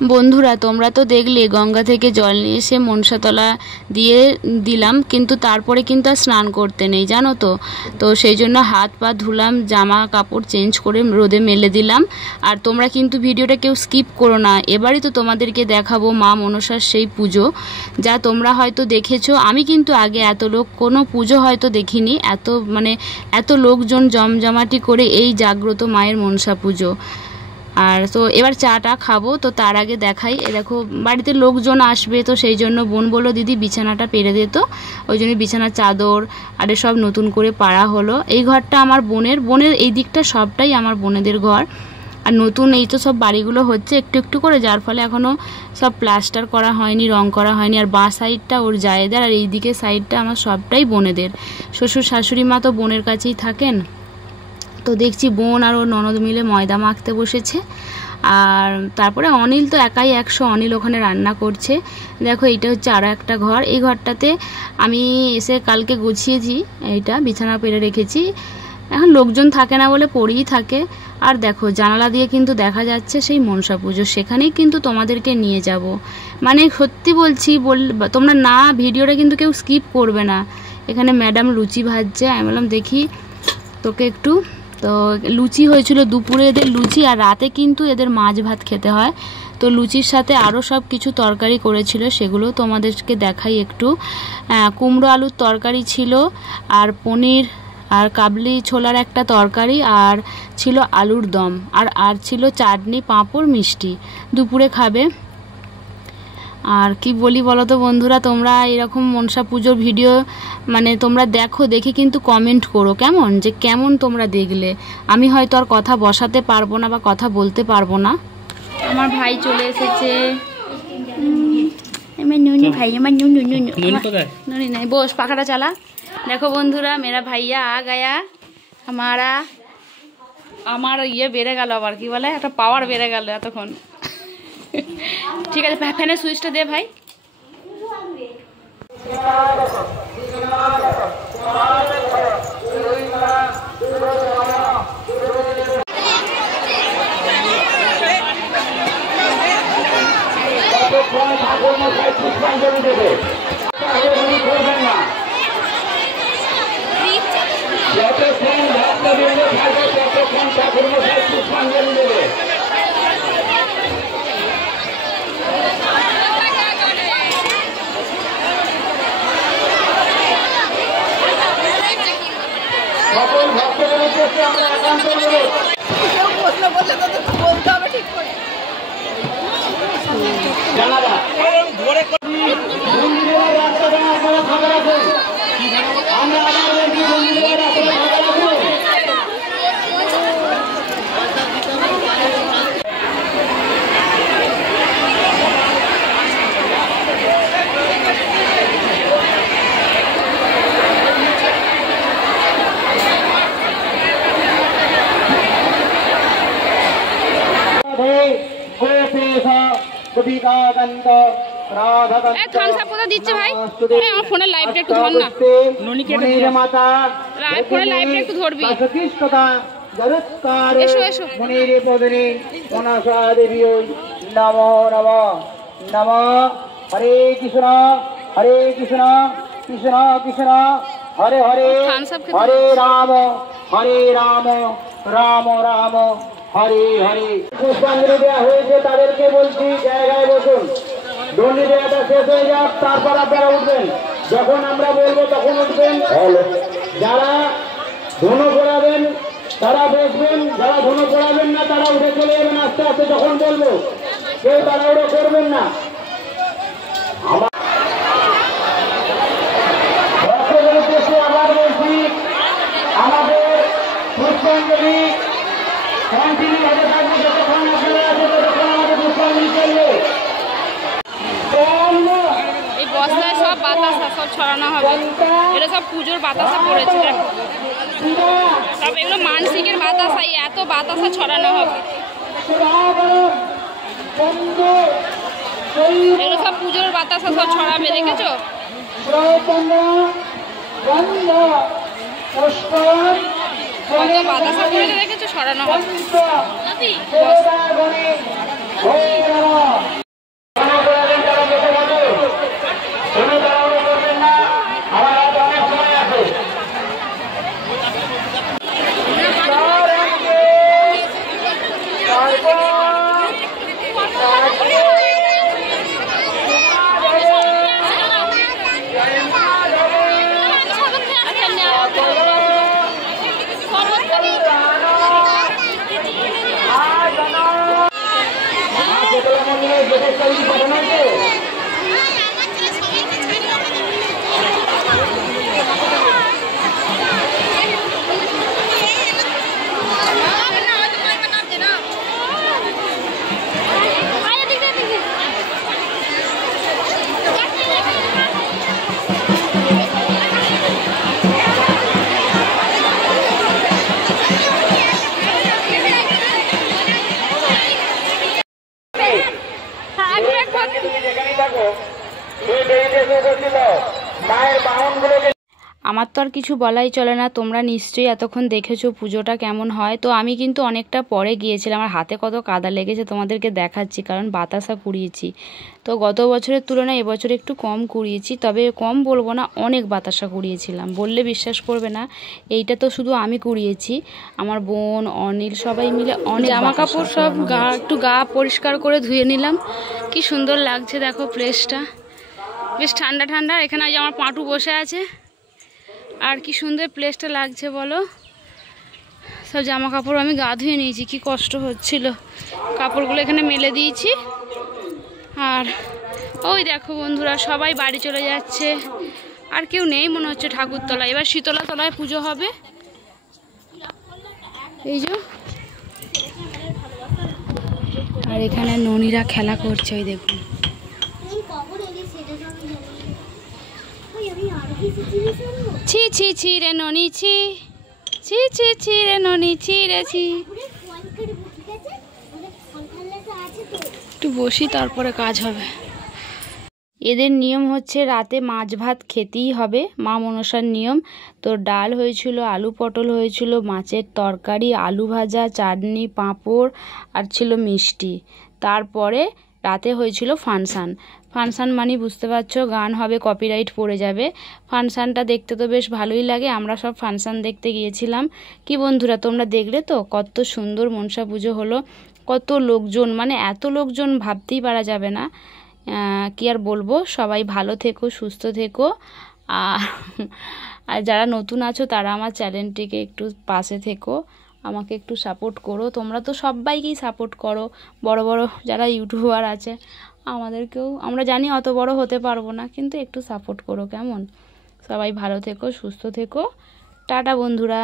বন্ধুরা তোমরা তো দেখলে গঙ্গা থেকে জল নিয়ে এসে মনসাতলা দিয়ে দিলাম, কিন্তু তারপরে কিন্তু আর স্নান করতে নেই জানো তো। তো সেই জন্য হাত পা ধুলাম, জামা কাপড় চেঞ্জ করে রোদে মেলে দিলাম। আর তোমরা কিন্তু ভিডিওটা কেউ স্কিপ করো না, এবারই তো তোমাদেরকে দেখাবো মা মনসার সেই পুজো, যা তোমরা হয়তো দেখেছো। আমি কিন্তু আগে এত লোক কোনো পুজো হয়তো দেখিনি, এত লোকজন জমজমাটি করে এই জাগ্রত মায়ের মনসা পুজো। আর তো এবার চাটা খাবো, তো তার আগে দেখাই। দেখো বাড়িতে লোকজন আসবে, তো সেই জন্য বোন বললো দিদি বিছানাটা পেরে দিত, ওই জন্য বিছানার চাদর আর সব নতুন করে পাড়া হলো। এই ঘরটা আমার বোনের এই দিকটা সবটাই আমার বোনেদের ঘর। আর নতুন এই তো সব বাড়িগুলো হচ্ছে একটু একটু করে, যার ফলে এখনও সব প্লাস্টার করা হয়নি, রং করা হয়নি। আর বাঁ সাইডটা ওর জায়েদের, আর এই দিকে সাইডটা আমার সবটাই বোনেদের। শ্বশুর শাশুড়ি মা তো বোনের কাছেই থাকেন। তো দেখছি বোন আর ওর ননদ মিলে ময়দা মাখতে বসেছে। আর তারপরে অনিল তো একাই 100, অনিল ওখানে রান্না করছে। দেখো এইটা হচ্ছে আরও একটা ঘর। এই ঘরটাতে আমি এসে কালকে গুছিয়েছি, এইটা বিছানা পেরে রেখেছি। এখন লোকজন থাকে না বলে পড়েই থাকে। আর দেখো জানালা দিয়ে কিন্তু দেখা যাচ্ছে সেই মনসা পুজো, সেখানেই কিন্তু তোমাদেরকে নিয়ে যাব। মানে সত্যি বলছি, তোমরা না ভিডিওটা কিন্তু কেউ স্কিপ করবে না। এখানে ম্যাডাম লুচি ভাজছে, আমি বললাম দেখি তোকে একটু। তো লুচি হয়েছিল দুপুরে এদের লুচি, আর রাতে কিন্তু এদের মাছ ভাত খেতে হয়। তো লুচির সাথে আরও সব কিছু তরকারি করেছিল, সেগুলো তোমাদেরকে দেখাই একটু। কুমড়ো আলুর তরকারি ছিল, আর পনির আর কাবলি ছোলার একটা তরকারি, আর ছিল আলুর দম, আর ছিল চাটনি, পাঁপড়, মিষ্টি। দুপুরে খাবে। আর কি বলি বলো তো বন্ধুরা, তোমরা এরকম মনসা পুজোর ভিডিও তোমরা দেখো, দেখে কিন্তু কমেন্ট করো কেমন তোমরা দেখলে। আমি হয়তো আর কথা বসাতে পারবো না বা কথা বলতে পারবো না। আমার ভাই চলে এসেছে, আমার নুনি ভাই, আমার নুনি নাই, বস পাখাটা চালা। দেখো বন্ধুরা, মেরা ভাইয়া আ গায়া আমার বেড়ে গেল, আবার কি বলে একটা পাওয়ার বেড়ে গেল এতক্ষণ। ঠিক আছে, ফ্যানের সুইচটা দে ভাই। দিচ্ছে ভাই, আমার ফোনের লাইভটা একটু ধর না, ফোনের লাইভটা একটু ধরবি। এসো এসো। হরে কৃষ্ণ হরে কৃষ্ণ কৃষ্ণ কৃষ্ণ হরে হরে, হরে রাম রাম রাম হরে হরে। পুষ্পাঞ্জলি দেওয়া হয়েছে, তাদেরকে বলছি জায়গায় বসুন। দণ্ডি দেওয়াটা শেষ হয়ে যাক, তারপর আপনারা উঠবেন। যখন আমরা বলবো তখন উঠবেন। যারা ধনু পড়াবেন তারা বসবেন, যারা ধনু পড়াবেন না তারা উঠে চলে যাবেন আস্তে আস্তে। যখন বলবো কেউ তাড়াহুড়ো করবেন না। আবার বলছি, আমাদের পুষ্পাঞ্জলি কন্টিনিউ হতে থাকবে, যতক্ষণ আপনারা আছে ততক্ষণ আমাদের পুষ্পাঞ্জলি চলবে। এই বস্তায় সব বাতাসা সব ছড়ানো হবে, এটা সব পুজোর বাতাসা পড়েছে, সব এগুলো মানসিকের বাতাসা, এত বাতাসা ছড়ানো হবে। এগুলো সব পুজোর বাতাসা সব ছড়াবে, দেখেছো? কত বাতাসা পড়েছে দেখেছো, ছড়ানো হবে। গেটের চাবি পাঠানো হয়েছে? আমার তো আর কিছু বলাই চলে না, তোমরা নিশ্চয়ই এতক্ষণ দেখেছো পুজোটা কেমন হয়। তো আমি কিন্তু অনেকটা পরে গিয়েছিলাম, আমার হাতে কত কাদা লেগেছে তোমাদেরকে দেখাচ্ছি, কারণ বাতাসা কুড়িয়েছি। তো গত বছরের তুলনায় এবছর একটু কম কুড়িয়েছি, তবে কম বলবো না, অনেক বাতাসা কুড়িয়েছিলাম, বললে বিশ্বাস করবে না। এইটা তো শুধু আমি কুড়িয়েছি, আমার বোন অনিল সবাই মিলে অনেক। জামা কাপড় সব একটু গা পরিষ্কার করে ধুয়ে নিলাম। কি সুন্দর লাগছে দেখো প্লেসটা, বেশ ঠান্ডা ঠান্ডা। এখানে আজ আমার পাঁটু বসে আছে, আর কি সুন্দর প্লেসটা লাগছে বলো। সব জামা কাপড় আমি গা ধুয়ে নিয়েছি, কি কষ্ট হচ্ছিল। কাপড়গুলো এখানে মেলে দিয়েছি। আর ওই দেখো বন্ধুরা, সবাই বাড়ি চলে যাচ্ছে, আর কেউ নেই মনে হচ্ছে ঠাকুরতলায়। এবার শীতলা তলায় পুজো হবে। এই যে, আর এখানে ননীরা খেলা করছে, ওই দেখুন। ছি ছি ছি রে ননি ছি, ছি ছি ছি রে ননি ছি রে ছি। একটু বসি, তারপরে কাজ হবে। এদের নিয়ম হচ্ছে রাতে মাছ ভাত খেতেই হবে, মা মনসার নিয়ম। তো ডাল হয়েছিল, আলু পটল হয়েছিল, মাছের তরকারি, আলু ভাজা, চাটনি, পাঁপড়, আর ছিল মিষ্টি। তারপরে রাতে হয়েছিল ফাংশান। ফাংশান মানে বুঝতে পারছো, গান হবে, কপিরাইট পড়ে যাবে। ফাংশানটা দেখতে তো বেশ ভালোই লাগে, আমরা সব ফাংশান দেখতে গিয়েছিলাম। কি বন্ধুরা, তোমরা দেখলে তো কত সুন্দর মনসা পুজো হলো, কত লোকজন, মানে এত লোকজন ভাবতেই পারা যাবে না। কি আর বলবো, সবাই ভালো থেকো, সুস্থ থেকো। আর যারা নতুন আছো তারা আমার চ্যানেলটিকে একটু পাশে থেকো, আমাকে একটু সাপোর্ট করো। তোমরা তো সবাইকেই সাপোর্ট করো, বড় বড় যারা ইউটিউবার আছে আমাদেরকেও, আমরা জানি অত বড় হতে পারবো না, কিন্তু একটু সাপোর্ট করো কেমন। সবাই ভালো থেকো, সুস্থ থেকো, টাটা বন্ধুরা।